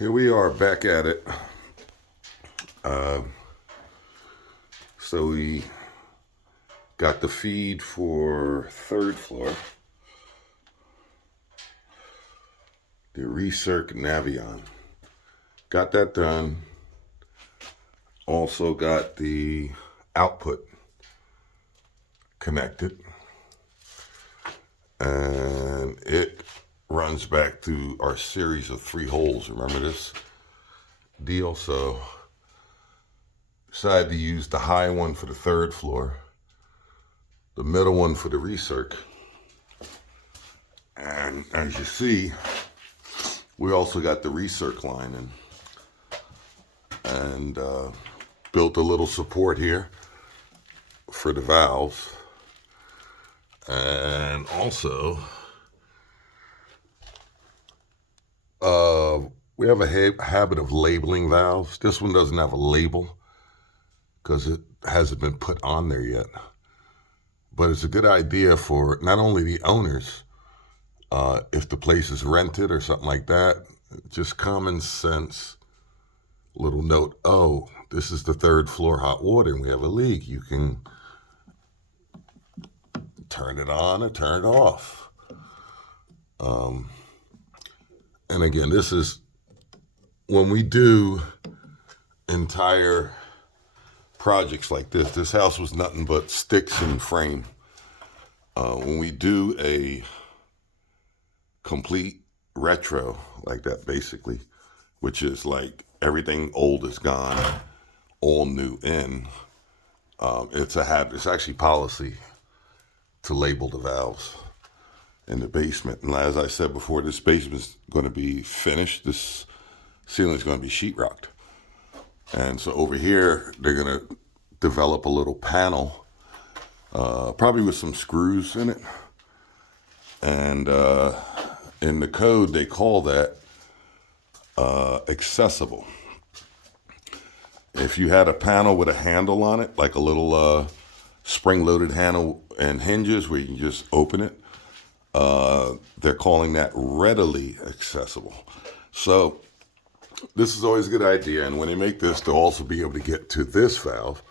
Here we are back at it. So we got the feed for third floor, the Recirc Navion. Got that done. Also got the output connected. And it runs back to our series of 3 holes. Remember this deal? So decided to use the high one for the third floor, the middle one for the Recirc. And as you see, we also got the Recirc line in. And built a little support here for the valves. And also, we have a habit of labeling valves. This one doesn't have a label because it hasn't been put on there yet. But it's a good idea for not only the owners, if the place is rented or something like that, just common sense little note. Oh, this is the third floor hot water and we have a leak. You can turn it on or turn it off. And again, this is when we do entire projects like this. This house was nothing but sticks and frame. When we do a complete retro like that, basically, which is like everything old is gone, all new in, it's a habit. It's actually policy to label the valves in the basement. And as I said before, this basement is going to be finished. This ceiling is going to be sheetrocked. And so over here, they're going to develop a little panel, probably with some screws in it. And in the code, they call that accessible. If you had a panel with a handle on it, like a little spring-loaded handle and hinges where you can just open it, they're calling that readily accessible. So this is always a good idea. And when they make this, they'll also be able to get to this valve,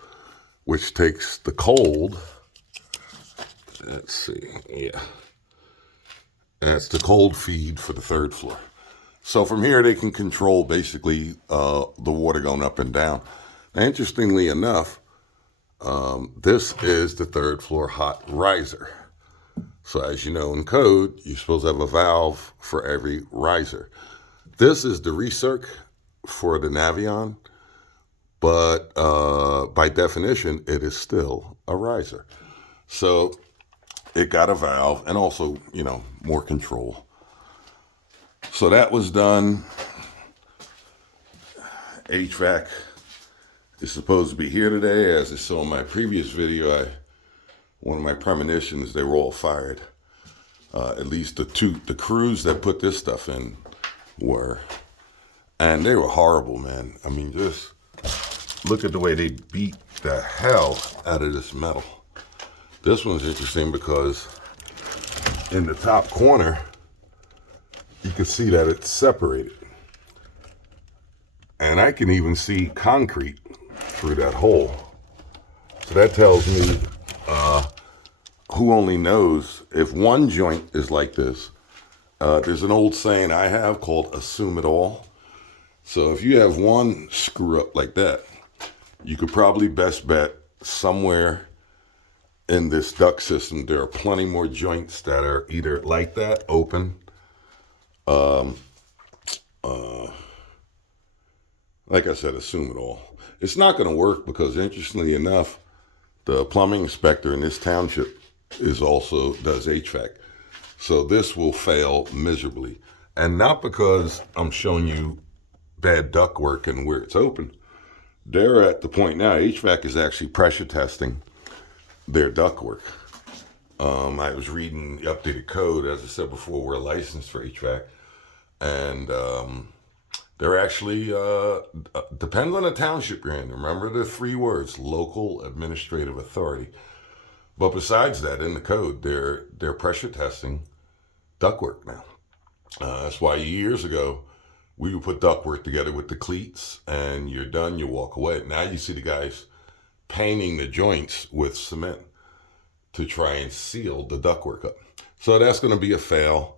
which takes the cold. Let's see. Yeah. That's the cold feed for the third floor. So from here, they can control basically the water going up and down. Now, interestingly enough, this is the third floor hot riser. So as you know in code, you're supposed to have a valve for every riser. This is the Recirc for the Navion, but by definition, it is still a riser. So it got a valve and also, more control. So that was done. HVAC is supposed to be here today. As I saw in my previous video, one of my premonitions, they were all fired. At least the crews that put this stuff in were. And they were horrible, man. I mean, just look at the way they beat the hell out of this metal. This one's interesting because in the top corner, you can see that it's separated. And I can even see concrete through that hole. So that tells me who only knows if one joint is like this. There's an old saying I have called assume it all. So if you have one screw up like that, you could probably best bet somewhere in this duct system, there are plenty more joints that are either like that, open, like I said, assume it all. It's not going to work because, interestingly enough, the plumbing inspector in this township does HVAC. So this will fail miserably. And not because I'm showing you bad duct work and where it's open. They're at the point now, HVAC is actually pressure testing their duct work. I was reading the updated code. As I said before, we're licensed for HVAC. And they're actually, depends on the township you're in. Remember the 3 words, local administrative authority. But besides that, in the code, they're pressure testing ductwork now. That's why years ago, we would put ductwork together with the cleats, and you're done, you walk away. Now you see the guys painting the joints with cement to try and seal the ductwork up. So that's going to be a fail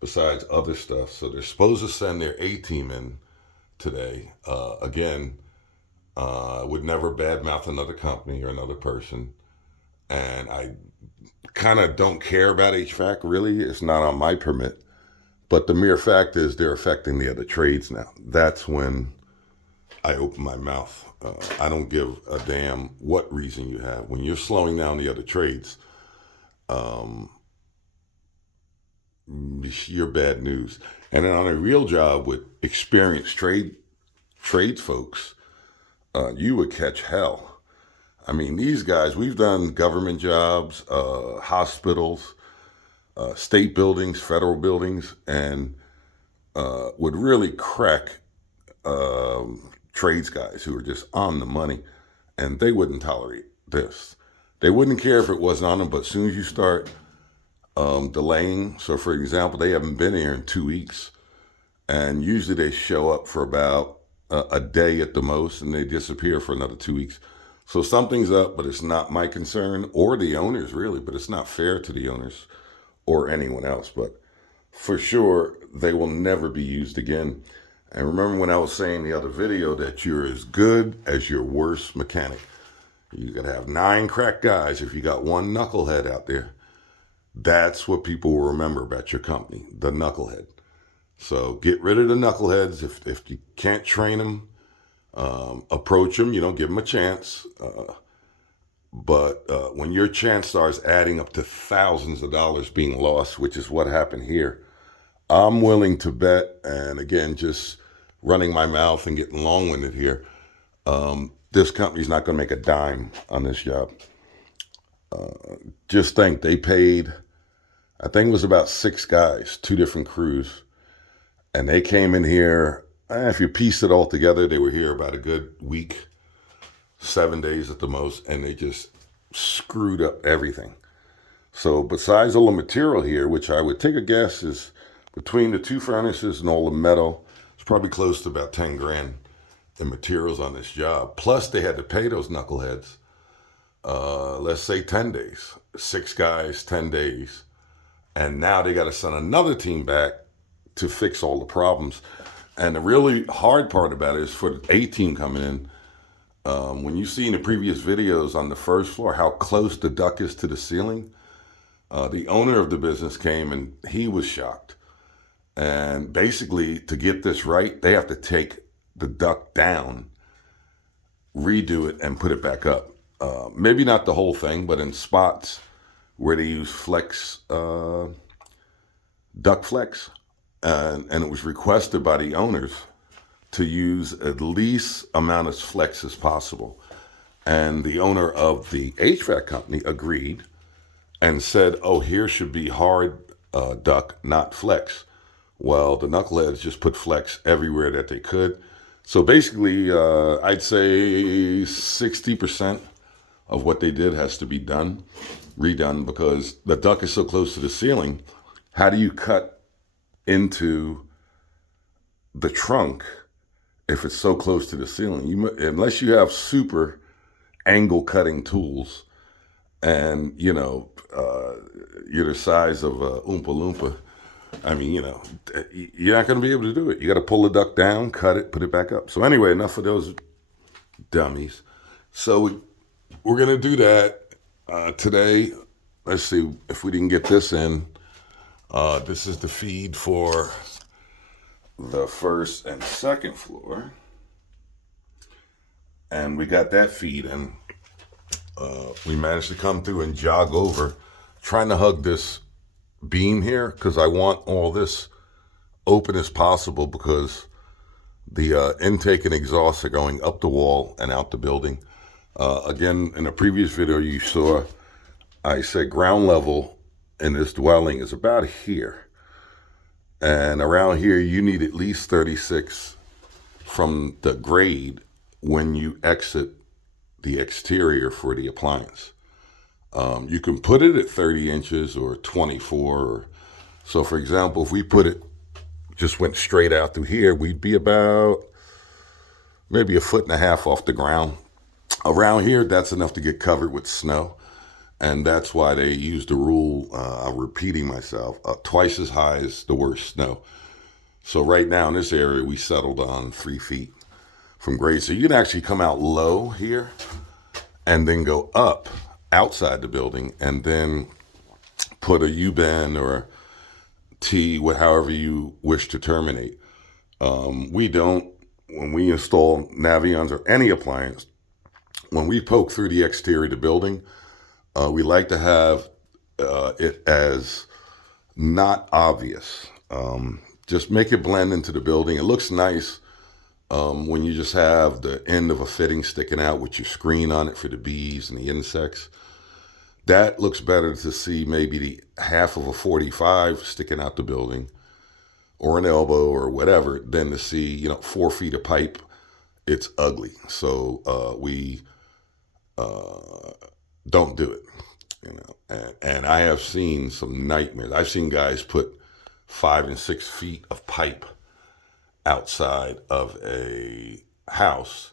besides other stuff. So they're supposed to send their A-team in today. Again, would never badmouth another company or another person. And I kind of don't care about HVAC, really. It's not on my permit. But the mere fact is they're affecting the other trades now. That's when I open my mouth. I don't give a damn what reason you have. When you're slowing down the other trades, you're bad news. And then on a real job with experienced trades folks, you would catch hell. I mean, these guys, we've done government jobs, hospitals, state buildings, federal buildings, and would really crack trades guys who are just on the money, and they wouldn't tolerate this. They wouldn't care if it wasn't on them, but as soon as you start delaying, so for example, they haven't been here in 2 weeks, and usually they show up for about a day at the most, and they disappear for another 2 weeks. So something's up, but it's not my concern, or the owners really, but it's not fair to the owners or anyone else. But for sure, they will never be used again. And remember when I was saying in the other video that you're as good as your worst mechanic. You could have 9 crack guys if you got one knucklehead out there. That's what people will remember about your company, the knucklehead. So get rid of the knuckleheads. If you can't train them, approach them, give them a chance. But when your chance starts adding up to thousands of dollars being lost, which is what happened here, I'm willing to bet, and again, just running my mouth and getting long-winded here, this company's not going to make a dime on this job. Just think, they paid, I think it was about 6 guys, 2 different crews, and they came in here, if you piece it all together, they were here about a good week, 7 days at the most, and they just screwed up everything. So besides all the material here, which I would take a guess is between the 2 furnaces and all the metal, it's probably close to about 10 grand in materials on this job. Plus they had to pay those knuckleheads, let's say 10 days, 6 guys, 10 days. And now they got to send another team back to fix all the problems. And the really hard part about it is for the A-team coming in, when you see in the previous videos on the first floor how close the duct is to the ceiling, the owner of the business came and he was shocked. And basically, to get this right, they have to take the duct down, redo it, and put it back up. Maybe not the whole thing, but in spots where they use flex, duct flex, and it was requested by the owners to use at least amount of flex as possible. And the owner of the HVAC company agreed and said, oh, here should be hard duct, not flex. Well, the knuckleheads just put flex everywhere that they could. So basically, I'd say 60% of what they did has to be redone, because the duct is so close to the ceiling. How do you cut into the trunk if it's so close to the ceiling? Unless you have super angle cutting tools, and you're the size of a Oompa Loompa, I mean, you're not going to be able to do it. You got to pull the duct down, cut it, put it back up. So anyway, enough of those dummies. So we're going to do that today. Let's see if we didn't get this in. This is the feed for the first and second floor. And we got that feed in. We managed to come through and jog over, trying to hug this beam here, because I want all this open as possible, because the intake and exhaust are going up the wall and out the building. Again, in a previous video you saw, I said ground level in this dwelling is about here. And around here you need at least 36 from the grade when you exit the exterior for the appliance. You can put it at 30 inches or 24. So for example, if we put it just went straight out through here, we'd be about maybe 1.5 feet off the ground. Around here, that's enough to get covered with snow. And that's why they use the rule, I'm repeating myself, twice as high as the worst snow. So right now in this area, we settled on 3 feet from grade. So you can actually come out low here and then go up outside the building and then put a U-bend or T, however you wish to terminate. We don't, when we install Navions or any appliance, when we poke through the exterior of the building, we like to have it as not obvious. Just make it blend into the building. It looks nice when you just have the end of a fitting sticking out with your screen on it for the bees and the insects. That looks better to see maybe the half of a 45 sticking out the building or an elbow or whatever than to see, 4 feet of pipe. It's ugly. So we don't do it, and I have seen some nightmares. I've seen guys put 5 and 6 feet of pipe outside of a house,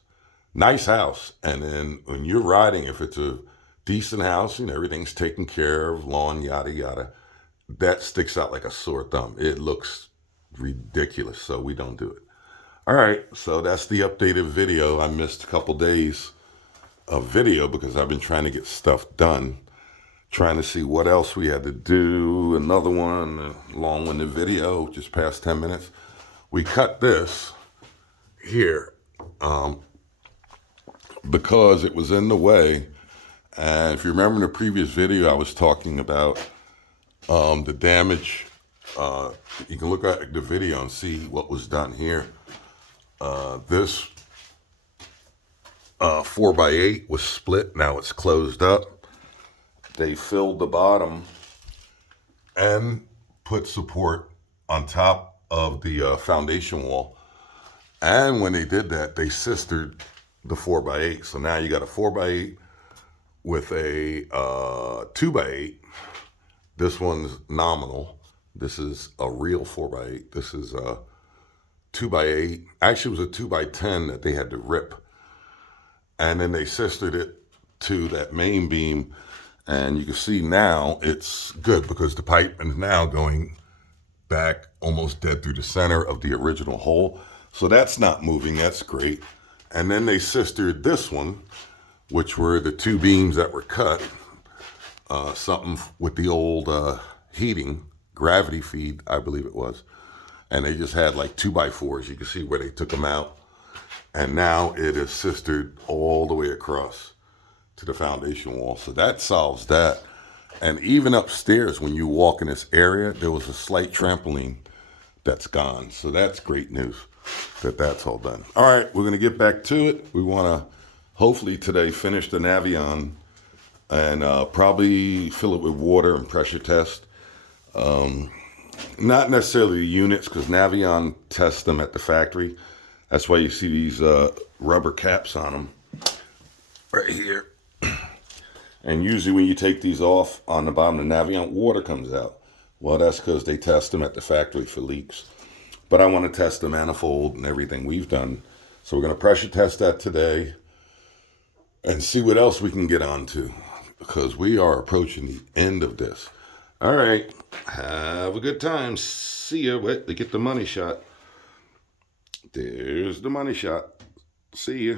nice house. And then when you're riding, if it's a decent house, everything's taken care of, lawn, yada, yada, that sticks out like a sore thumb. It looks ridiculous. So we don't do it. All right. So that's the updated video. I missed a couple days of video because I've been trying to get stuff done, trying to see what else we had to do. Another one, a long-winded video, just past 10 minutes. We cut this here because it was in the way. And if you remember in the previous video, I was talking about the damage. You can look at the video and see what was done here. This 4x8 was split. Now it's closed up. They filled the bottom and put support on top of the foundation wall. And when they did that, they sistered the 4x8. So now you got a 4x8 with a 2x8. This one's nominal. This is a real 4x8. This is a 2x8. Actually, it was a 2x10 that they had to rip. And then they sistered it to that main beam. And you can see now it's good because the pipe is now going back almost dead through the center of the original hole. So that's not moving. That's great. And then they sistered this one, which were the 2 beams that were cut. Something with the old heating, gravity feed, I believe it was. And they just had like 2x4s. You can see where they took them out. And now it is sistered all the way across to the foundation wall. So that solves that. And even upstairs, when you walk in this area, there was a slight trampoline that's gone. So that's great news that that's all done. All right, we're going to get back to it. We want to hopefully today finish the Navion and probably fill it with water and pressure test. Not necessarily the units, because Navion tests them at the factory. That's why you see these rubber caps on them right here. And usually when you take these off on the bottom of the Navion, water comes out. Well, that's because they test them at the factory for leaks. But I want to test the manifold and everything we've done. So we're going to pressure test that today and see what else we can get onto, because we are approaching the end of this. All right. Have a good time. See ya. Wait, to get the money shot. There's the money shot. See ya.